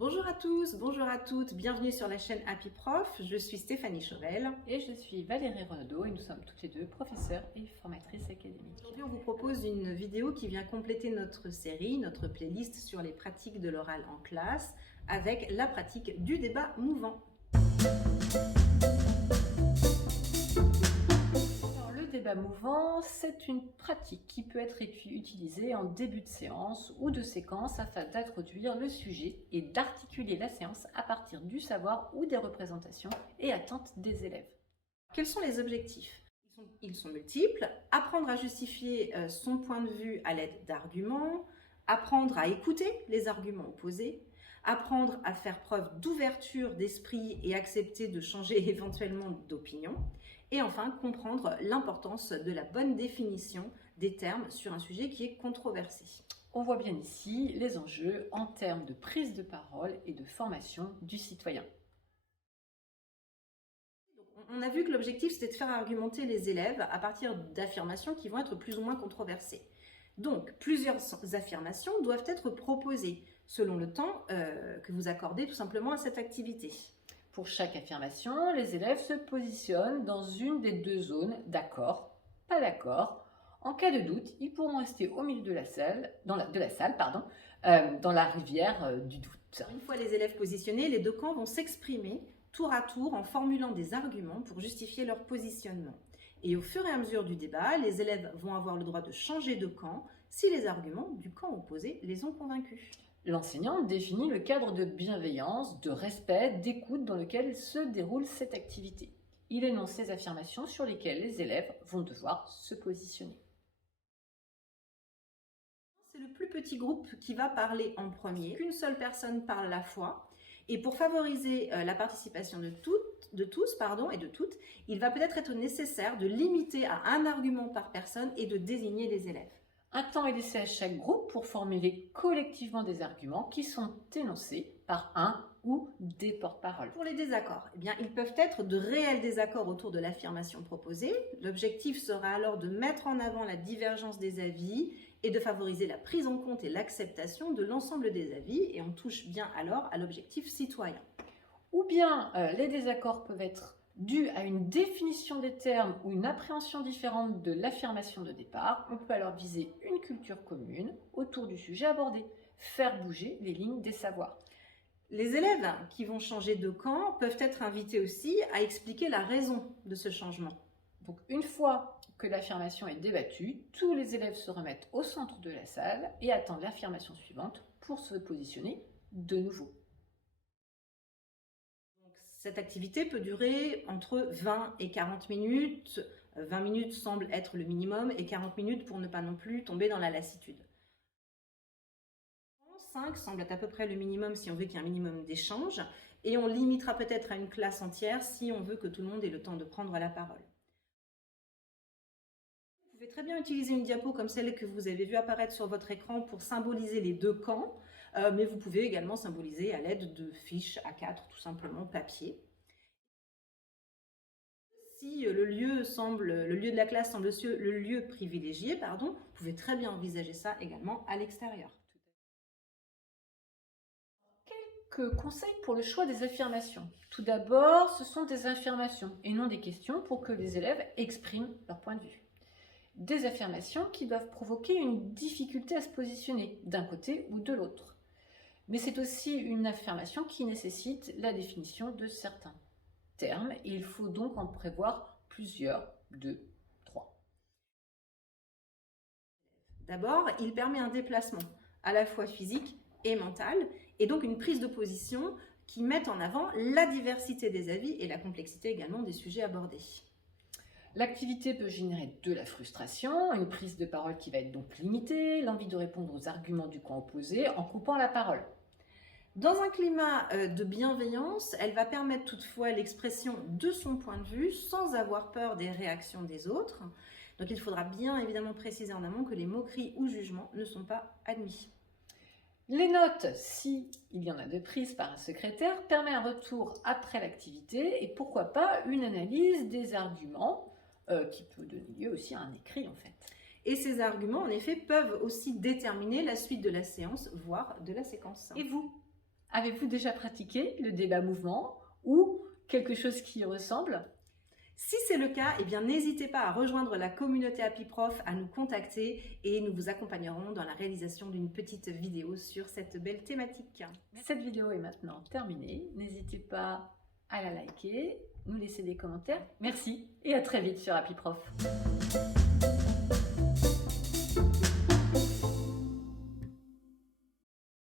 Bonjour à tous, bonjour à toutes, bienvenue sur la chaîne Happy Prof. Je suis Stéphanie Chauvel. Et je suis Valérie Renaudot et nous sommes toutes les deux professeurs et formatrices académiques. Aujourd'hui, on vous propose une vidéo qui vient compléter notre série, notre playlist sur les pratiques de l'oral en classe avec la pratique du débat mouvant. Le débat mouvant, c'est une pratique qui peut être utilisée en début de séance ou de séquence afin d'introduire le sujet et d'articuler la séance à partir du savoir ou des représentations et attentes des élèves. Quels sont les objectifs ? Ils sont multiples. Apprendre à justifier son point de vue à l'aide d'arguments, apprendre à écouter les arguments opposés, apprendre à faire preuve d'ouverture d'esprit et accepter de changer éventuellement d'opinion, et enfin comprendre l'importance de la bonne définition des termes sur un sujet qui est controversé. On voit bien ici les enjeux en termes de prise de parole et de formation du citoyen. On a vu que l'objectif, c'était de faire argumenter les élèves à partir d'affirmations qui vont être plus ou moins controversées. Donc, plusieurs affirmations doivent être proposées selon le temps que vous accordez tout simplement à cette activité. Pour chaque affirmation, les élèves se positionnent dans une des deux zones d'accord, pas d'accord. En cas de doute, ils pourront rester au milieu de la salle, dans la rivière du doute. Une fois les élèves positionnés, les deux camps vont s'exprimer tour à tour en formulant des arguments pour justifier leur positionnement. Et au fur et à mesure du débat, les élèves vont avoir le droit de changer de camp si les arguments du camp opposé les ont convaincus. L'enseignant définit le cadre de bienveillance, de respect, d'écoute dans lequel se déroule cette activité. Il énonce les affirmations sur lesquelles les élèves vont devoir se positionner. C'est le plus petit groupe qui va parler en premier. Qu'une seule personne parle à la fois. Et pour favoriser la participation de tous et de toutes, il va peut-être être nécessaire de limiter à un argument par personne et de désigner les élèves. Un temps est laissé à chaque groupe pour formuler collectivement des arguments qui sont énoncés par un ou des porte-paroles. Pour les désaccords, ils peuvent être de réels désaccords autour de l'affirmation proposée. L'objectif sera alors de mettre en avant la divergence des avis et de favoriser la prise en compte et l'acceptation de l'ensemble des avis, et on touche bien alors à l'objectif citoyen. Ou bien les désaccords peuvent être dus à une définition des termes ou une appréhension différente de l'affirmation de départ. On peut alors viser une culture commune autour du sujet abordé, faire bouger les lignes des savoirs. Les élèves qui vont changer de camp peuvent être invités aussi à expliquer la raison de ce changement. Donc une fois que l'affirmation est débattue, tous les élèves se remettent au centre de la salle et attendent l'affirmation suivante pour se positionner de nouveau. Cette activité peut durer entre 20 et 40 minutes. 20 minutes semble être le minimum et 40 minutes pour ne pas non plus tomber dans la lassitude. 5 semble être à peu près le minimum si on veut qu'il y ait un minimum d'échange, et on limitera peut-être à une classe entière si on veut que tout le monde ait le temps de prendre la parole. Vous pouvez très bien utiliser une diapo comme celle que vous avez vue apparaître sur votre écran pour symboliser les deux camps, mais vous pouvez également symboliser à l'aide de fiches A4, tout simplement papier. Si le lieu de la classe semble le lieu privilégié, vous pouvez très bien envisager ça également à l'extérieur. Quelques conseils pour le choix des affirmations. Tout d'abord, ce sont des affirmations et non des questions pour que les élèves expriment leur point de vue. Des affirmations qui doivent provoquer une difficulté à se positionner d'un côté ou de l'autre. Mais c'est aussi une affirmation qui nécessite la définition de certains termes et il faut donc en prévoir plusieurs, 2, 3. D'abord, il permet un déplacement à la fois physique et mental et donc une prise de position qui met en avant la diversité des avis et la complexité également des sujets abordés. L'activité peut générer de la frustration, une prise de parole qui va être donc limitée, l'envie de répondre aux arguments du camp opposé en coupant la parole. Dans un climat de bienveillance, elle va permettre toutefois l'expression de son point de vue sans avoir peur des réactions des autres. Donc il faudra bien évidemment préciser en amont que les moqueries ou jugements ne sont pas admis. Les notes, si il y en a de prises par un secrétaire, permet un retour après l'activité et pourquoi pas une analyse des arguments qui peut donner lieu aussi à un écrit en fait. Et ces arguments en effet peuvent aussi déterminer la suite de la séance, voire de la séquence. Et vous ? Avez-vous déjà pratiqué le débat mouvement ou quelque chose qui y ressemble? Si c'est le cas, eh bien n'hésitez pas à rejoindre la communauté Happy Prof, à nous contacter et nous vous accompagnerons dans la réalisation d'une petite vidéo sur cette belle thématique. Cette vidéo est maintenant terminée. N'hésitez pas à la liker, nous laisser des commentaires. Merci et à très vite sur Happy Prof.